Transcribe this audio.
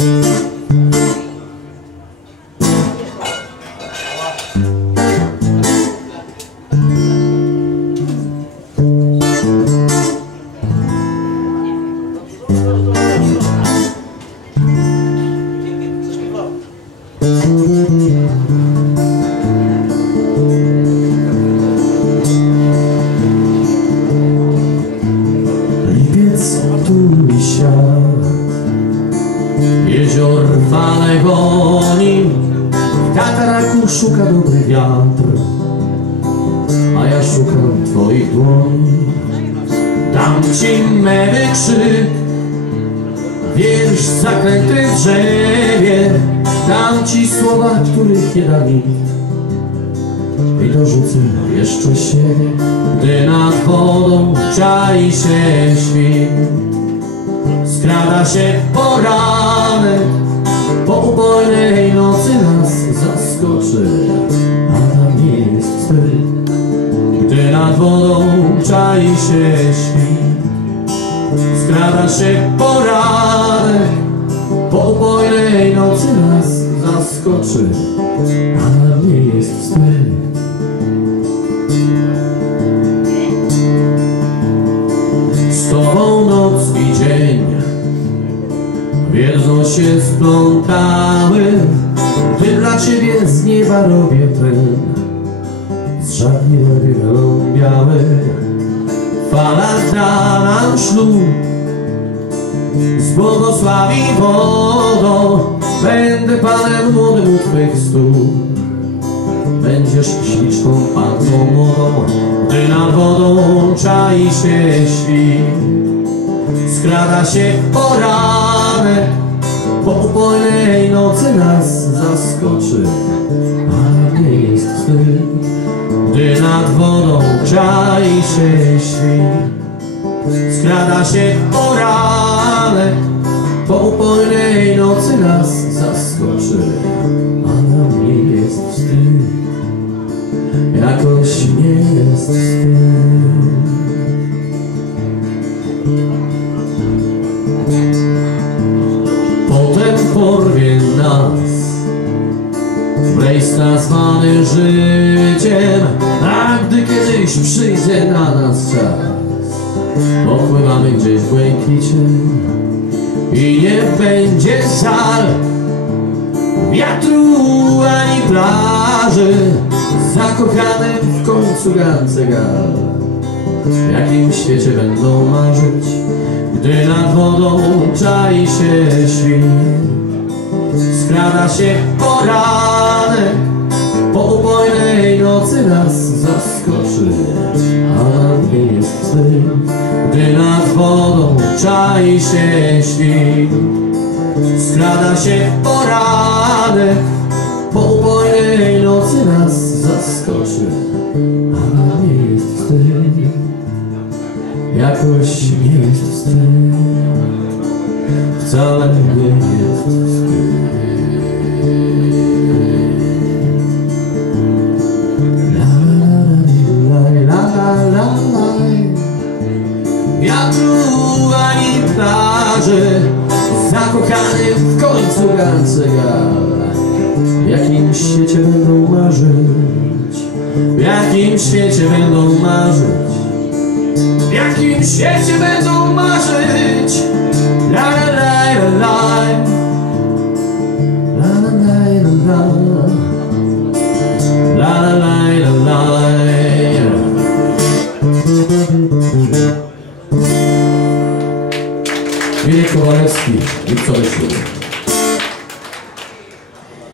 Thank mm -hmm. you. Jezior fale goni kataraku szuka dobry wiatr. A ja szukam twoich dłoni. Dam ci mewy krzyk Wiersz zaklęty w drzewie. Dam ci słowa, których nie da nikt. I dorzucę jeszcze siebie, gdy nad wodą czai się świt. Skrada się poranek, po upojnej nocy nas zaskoczy, a tam nie jest wstyd. Gdy nad wodą czai się świt, skrada się poranek, po upojnej nocy nas zaskoczy, a nam Wierzą się splątały Gdy dla ciebie z nieba robię ten Z welon biały Fala da nam ślub Z błogosławi wodą. Będę panem młodym u twych stóp. Będziesz śliczną panną młodą Gdy nad wodą czai się świt Skrada się poranek Po upojnej nocy nas zaskoczy A nie jest wstyd Gdy nad wodą czai się świt Skrada się poranek Po upojnej nocy nas zaskoczy Rejs nazwany życiem A gdy kiedyś przyjdzie na nas czas Popływamy gdzieś w błękicie I nie będzie żal. Wiatru ani plaży Zakochanym w końcu gance gal. W jakim świecie będą marzyć Gdy nad wodą czai się świt Skrada się poranek. Po upojnej nocy nas zaskoczy A nie jest wstyd Gdy nad wodą czai się świt Skrada się poranek. Po upojnej nocy nas zaskoczy A nie jest wstyd Jakoś nie jest wstyd Wcale nie jest Zakochany w końcu gancegal W jakim świecie będą marzyć? W jakim świecie będą marzyć? W jakim świecie będą marzyć? La la la la La. La la la la La Drzwi Kowalewski, Wiktor Szulin.